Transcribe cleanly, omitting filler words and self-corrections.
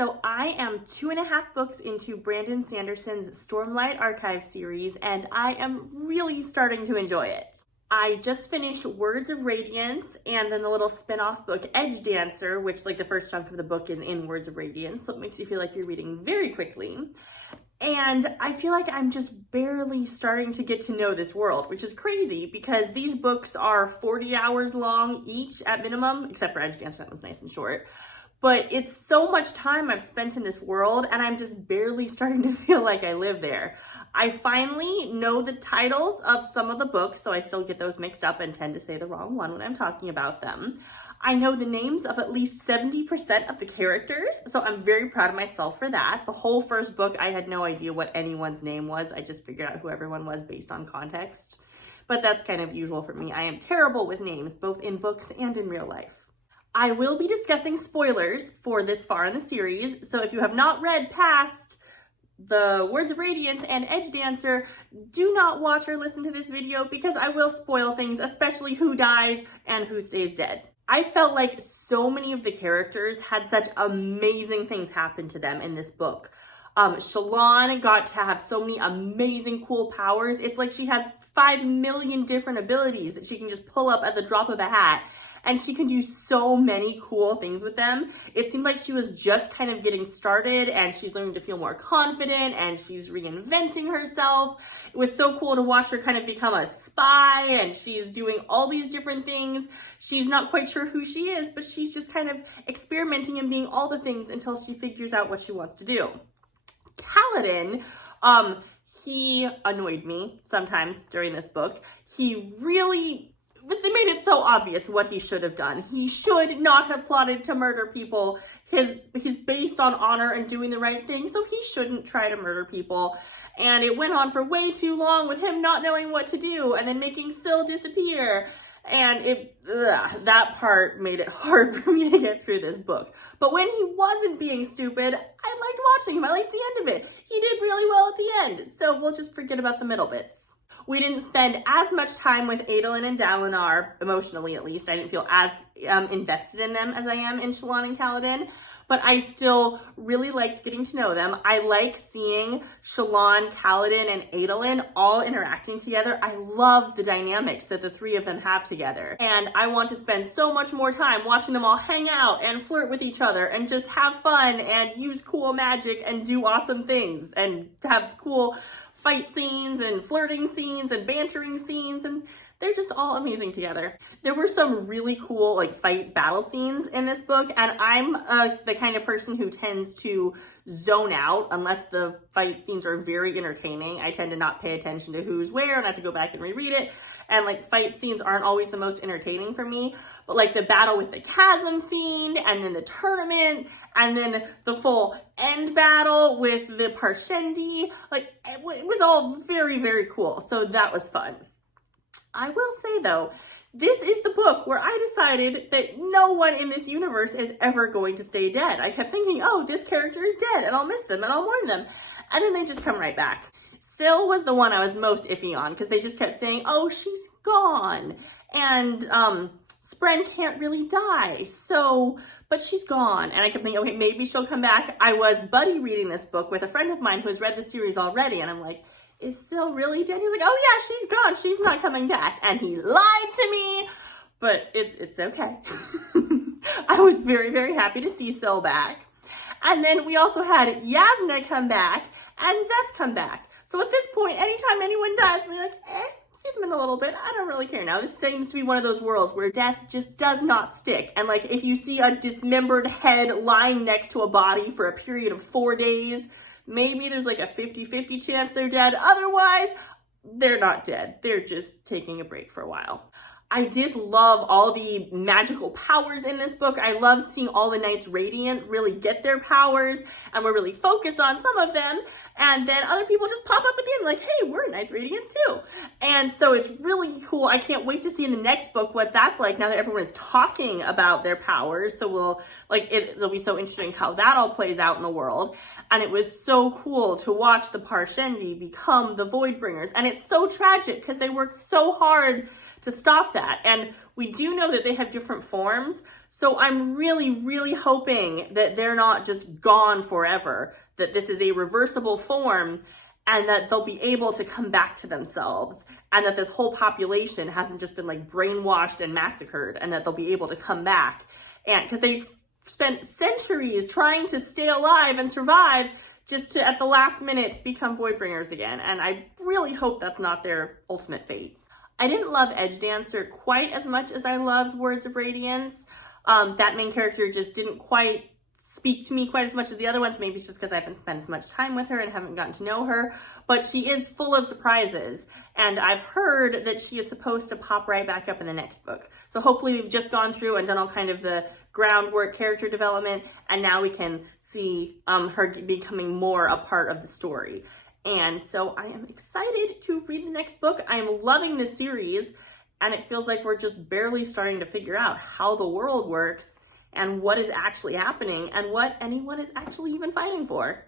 So I am 2.5 books into Brandon Sanderson's Stormlight Archive series, and I am really starting to enjoy it. I just finished Words of Radiance and then the little spin-off book Edgedancer, which like the first chunk of the book is in Words of Radiance, so it makes you feel like you're reading very quickly. And I feel like I'm just barely starting to get to know this world, which is crazy because these books are 40 hours long each at minimum, except for Edgedancer, that one's nice and short. But it's so much time I've spent in this world and I'm just barely starting to feel like I live there. I finally know the titles of some of the books, so I still get those mixed up and tend to say the wrong one when I'm talking about them. I know the names of at least 70% of the characters, so I'm very proud of myself for that. The whole first book, I had no idea what anyone's name was. I just figured out who everyone was based on context. But that's kind of usual for me. I am terrible with names, both in books and in real life. I will be discussing spoilers for this far in the series, so if you have not read past the Words of Radiance and Edgedancer, do not watch or listen to this video because I will spoil things, especially who dies and who stays dead. I felt like so many of the characters had such amazing things happen to them in this book. Shallan got to have so many amazing cool powers. It's like she has 5 million different abilities that she can just pull up at the drop of a hat. And she can do so many cool things with them. It seemed like she was just kind of getting started and she's learning to feel more confident and she's reinventing herself. It was so cool to watch her kind of become a spy and she's doing all these different things. She's not quite sure who she is, but she's just kind of experimenting and being all the things until she figures out what she wants to do. Kaladin, he annoyed me sometimes during this book. They made it so obvious what he should have done. He should not have plotted to murder people. He's based on honor and doing the right thing, so he shouldn't try to murder people. And it went on for way too long with him not knowing what to do and then making Syl disappear. And that part made it hard for me to get through this book. But when he wasn't being stupid, I liked watching him. I liked the end of it. He did really well at the end, so we'll just forget about the middle bits. We didn't spend as much time with Adolin and Dalinar, emotionally at least. I didn't feel as invested in them as I am in Shallan and Kaladin, but I still really liked getting to know them. I like seeing Shallan, Kaladin, and Adolin all interacting together. I love the dynamics that the three of them have together. And I want to spend so much more time watching them all hang out and flirt with each other and just have fun and use cool magic and do awesome things and have cool fight scenes and flirting scenes and bantering scenes, and they're just all amazing together. There were some really cool fight battle scenes in this book, and I'm the kind of person who tends to zone out unless the fight scenes are very entertaining. I tend to not pay attention to who's where and I have to go back and reread it. And fight scenes aren't always the most entertaining for me, but the battle with the Chasm Fiend and then the tournament and then the full end battle with the Parshendi, it was all very, very cool. So that was fun. I will say though, this is the book where I decided that no one in this universe is ever going to stay dead. I kept thinking, oh, this character is dead and I'll miss them and I'll mourn them. And then they just come right back. Syl was the one I was most iffy on because they just kept saying, oh, she's gone. And Spren can't really die, but she's gone. And I kept thinking, okay, maybe she'll come back. I was buddy reading this book with a friend of mine who has read the series already. And I'm like, is Syl really dead? He's like, oh yeah, she's gone. She's not coming back. And he lied to me, but it's okay. I was very, very happy to see Syl back. And then we also had Yasna come back and Szeth come back. So at this point, anytime anyone dies, we're like, see them in a little bit. I don't really care now. This seems to be one of those worlds where death just does not stick. And if you see a dismembered head lying next to a body for a period of 4 days, maybe there's a 50-50 chance they're dead. Otherwise, they're not dead. They're just taking a break for a while. I did love all the magical powers in this book. I loved seeing all the Knights Radiant really get their powers, and we're really focused on some of them. And then other people just pop up at the end hey, we're Knights Radiant too. And so it's really cool. I can't wait to see in the next book what that's like now that everyone is talking about their powers. So it'll be so interesting how that all plays out in the world. And it was so cool to watch the Parshendi become the Voidbringers. And it's so tragic because they worked so hard to stop that. And we do know that they have different forms, so I'm really, really hoping that they're not just gone forever, that this is a reversible form, and that they'll be able to come back to themselves, and that this whole population hasn't just been like brainwashed and massacred, and that they'll be able to come back. And because they've spent centuries trying to stay alive and survive, just to at the last minute become Voidbringers again. And I really hope that's not their ultimate fate. I didn't love Edgedancer quite as much as I loved Words of Radiance. That main character just didn't quite speak to me quite as much as the other ones. Maybe it's just because I haven't spent as much time with her and haven't gotten to know her, but she is full of surprises, and I've heard that she is supposed to pop right back up in the next book. So hopefully we've just gone through and done all kind of the groundwork, character development, and now we can see her becoming more a part of the story. And so I am excited to read the next book. I am loving this series, and it feels like we're just barely starting to figure out how the world works and what is actually happening and what anyone is actually even fighting for.